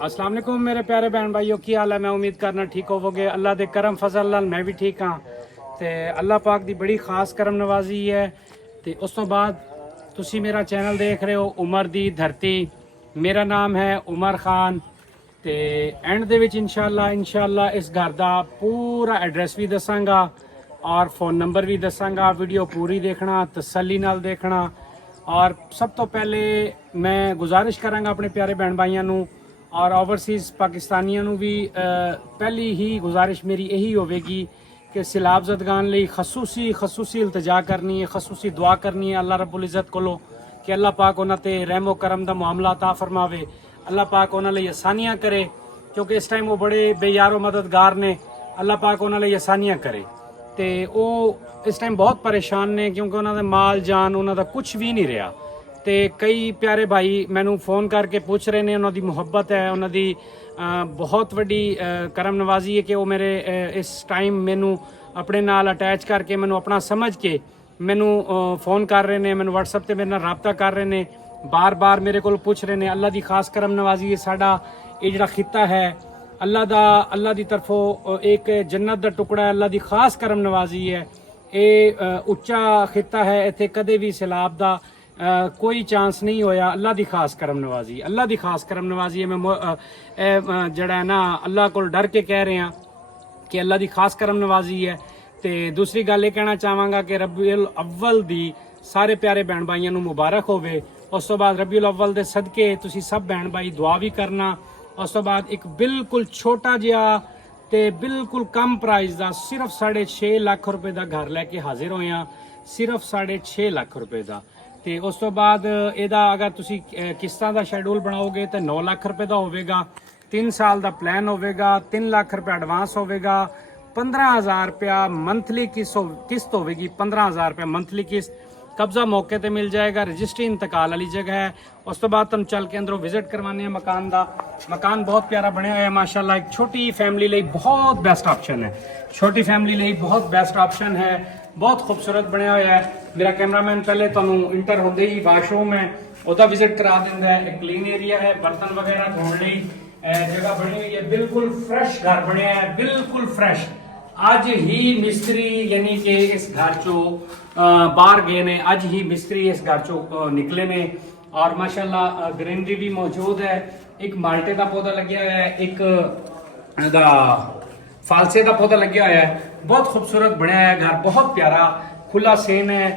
अस्सलाम वालेकुम मेरे प्यारे बहन भाइयों, की हाल है। मैं उम्मीद करना ठीक होवोगे। अल्लाह दे करम फजल नाल मैं भी ठीक हाँ। तो अल्लाह पाक दी बड़ी खास करम नवाजी है। तो उस तो बाद तुसी मेरा चैनल देख रहे हो उमर दी धरती। मेरा नाम है उमर खान। तो एंड दे विच इंशाअल्लाह इस घर दा पूरा एड्रैस भी दसांगा और फ़ोन नंबर भी दसांगा। वीडियो पूरी देखना, तसल्ली नाल देखना। और सब तो पहले मैं गुजारिश करांगा अपने प्यारे बहन भाइयों नू और ओवरसीज़ पाकिस्तानियों नू भी पहली ही गुजारिश मेरी यही होगी कि सैलाब ज़दगान लई खसूसी इल्तजा करनी है, खसूसी दुआ करनी है अल्लाह रब्बुल इज़्ज़त कोलों कि अल्लाह पाक उन्हां ते रहमो करम दा मामला अता फरमावे। अल्लाह पाक उन्हां लई आसानियां करे, क्योंकि इस टाइम वो बड़े बेयारो मददगार ने। अल्लाह पाक उन्हां लई आसानियां करे। तो वो इस टाइम बहुत परेशान ने, क्योंकि उन्होंने माल जान उन्होंने कुछ भी नहीं रहा। तो कई प्यारे भाई मैनू फ़ोन करके पूछ रहे हैं, उन्होंने मुहब्बत है, उन्होंने बहुत वड्डी करम नवाजी है कि वो मेरे इस टाइम मैनू अपने नाल अटैच करके मैनू अपना समझ के मैनू फ़ोन कर रहे हैं, मैनू व्हाट्सएप पर मेरे नाल राबता कर रहे हैं, बार बार मेरे को पूछ रहे हैं। अल्लाह की खास करम नवाजी है। साडा ये जिहड़ा खिता है अल्लाह की तरफों एक जन्नत का टुकड़ा है, अल्लाह की खास करम नवाजी है। ये उच्चा खिता है, इत्थे कदे भी सैलाब का कोई चांस नहीं होया। अल्लाह की खास करम नवाजी, अल्लाह की खास करम नवाजी है। मैं जड़ा है ना अल्लाह को डर के कह रहे हैं कि अल्लाह की खास करम नवाजी है। तो दूसरी गल ये कहना चाहांगा कि रबीउल अव्वल दी सारे प्यारे बहन भाइयों को मुबारक होवे। उस तो बाद रबीउल अव्वल दे सदके तुसी सब बहन भाई दुआ भी करना। उस तो बाद एक बिल्कुल छोटा जिहा ते बिल्कुल कम प्राइस का सिर्फ 6.5 लाख रुपए का घर लैके हाजिर होए हैं, सिर्फ 6.5 लाख रुपए का। तो उस तो बाद एदा अगर तुसी किस्तां का शेड्यूल बनाओगे तो 9 लाख रुपए का होगा। 3 साल का प्लान होगा, 3 लाख रुपया एडवांस होगा, 15,000 रुपया मंथली किस्त होगी, 15,000 रुपया मंथली किस्त। कब्जा मौके ते मिल जाएगा, रजिस्ट्री इंतकाल वाली जगह है। उस तो बाद तुम चल के अंदरों विजिट करवाने हैं मकान का। मकान बहुत प्यारा बनया हुआ है माशाल्लाह। एक छोटी फैमिली लिए बहुत बेस्ट ऑप्शन है, छोटी फैमिली लिए बहुत बेस्ट ऑप्शन है। बहुत खूबसूरत बनया हुआ है। मेरा कैमरामैन पहले तुहानू इंटर होंदे ही वाशरूम है वह विजिट करा देंदा है। एक क्लीन एरिया है, बर्तन वगैरह धोने लई जगह बनी हुई है। बिल्कुल फ्रेश घर बनया है, बिल्कुल फ्रेश। अज ही मिस्त्री यानी कि इस घर चो बाहर गए ने, अज ही मिस्त्री इस घर चो निकले ने। और माशाल्लाह ग्रीनरी भी मौजूद है। एक माल्टे का पौधा लगे हुआ है, एक फालसे का पौधा लगे हुआ है। बहुत खूबसूरत बनया है घर, बहुत प्यारा खुला सेन है।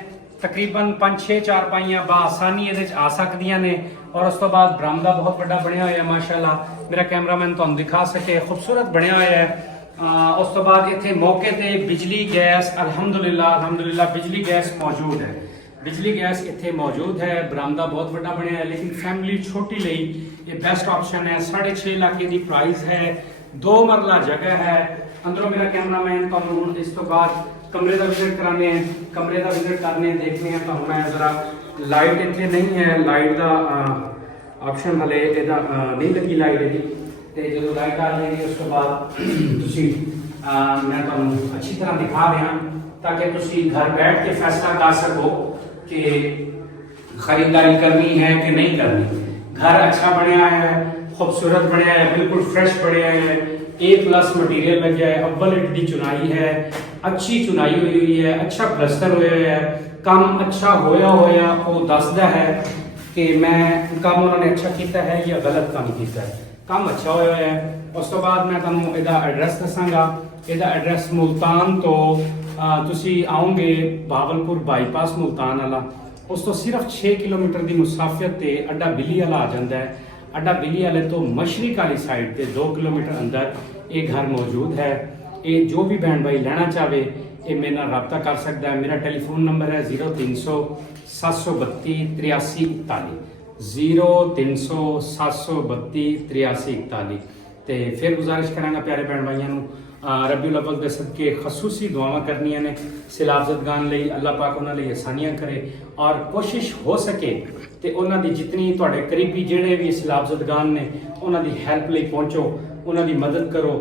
तकरीबन 5-6 चारपाइयां बआसानी ये आ सकदियां ने। और उस तो बाद बरामदा बहुत बड़ा बनया हुआ है माशाल्लाह। मेरा कैमरामैन तुहानू दिखा सके, खूबसूरत बनया हुआ है। उस तो बाद इतने मौके ते बिजली गैस अल्हम्दुलिल्लाह बिजली गैस मौजूद है। बिजली गैस इतने मौजूद है। बरामदा बहुत बड़ा बनया है, लेकिन फैमिली छोटी लई ये बेस्ट ऑप्शन है। 6.5 लाख की प्राइस है, 2 मरला जगह है। अंदरों मेरा कैमरामैन तुहानू इस तो बाद कमरे का विजिट कराने हैं, कमरे का विजिट करने देखने हैं। तो मैं जरा लाइट इतने नहीं है, लाइट का ऑप्शन हले नहीं लगी लाइट यदि तो जो लाइट आ जाएगी उस तो बाद मैं तुहानू अच्छी तरह दिखा रहा ताकि तुसी घर बैठ के फैसला कर सको कि खरीदारी करनी है कि नहीं करनी। घर अच्छा बनया है, खूबसूरत बनया है, बिल्कुल फ्रेश बनया है। A+ मटीरियल लग है, अव्वल इटली चुनाई है, अच्छी चुनाई हुई है, अच्छा प्लस्तर हुआ है। काम अच्छा होया वो दसदा है कि मैं काम उन्होंने अच्छा किया है या गलत काम किया है। काम अच्छा होया है। उस तो बाद मैं तुहानू इहदा एड्रैस दसांगा। इहदा एड्रैस मुल्तान तो तुसी आओगे भावलपुर बाईपास मुल्तान वाला, उस तो सिर्फ 6 किलोमीटर की मुसाफियत ते अड्डा बिल्ली वाला आ जाता है। अड्डा बिल्ली वाले तो मशरक वाली साइड पे 2 किलोमीटर अंदर ये घर मौजूद है। ये जो भी बहन भाई लेना चाहे ये मेरे नाल रब्ता कर सकता है। मेरा टेलीफोन नंबर है 0300 732 83 41, 0300 732 83 41। तो फिर गुजारिश करांगा प्यारे बहन भाइयों रबीउल अव्वल दे सदके खसूसी दुआवां करनियां ने सैलाब ज़दगान लई। अल्लाह पाक उन्हां लई आसानियां करे और कोशिश हो सके तो उन्हां दी जितनी तुहाडे करीबी जिहड़े भी सैलाब ज़दगान ने उन्हां दी हेल्प लई पहुंचो, उन्हां दी मदद करो।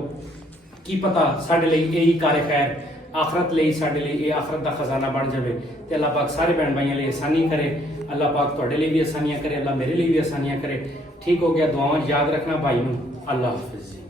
की पता साडे लई यही कार खैर आखरत लई साडे लई ये आखरत दा खजाना बन जाए। तो अल्लाह पाक सारे बहन भाइयों लई आसानी करे। अल्लाह पाक तुहाडे लई भी आसानियां करे, अल्लाह मेरे लिए भी आसानियां करे। ठीक हो गया, दुआवां याद रखना भाई नूं। ਅੱਲਾ ਹਾਫਿਜ਼ ਜੀ।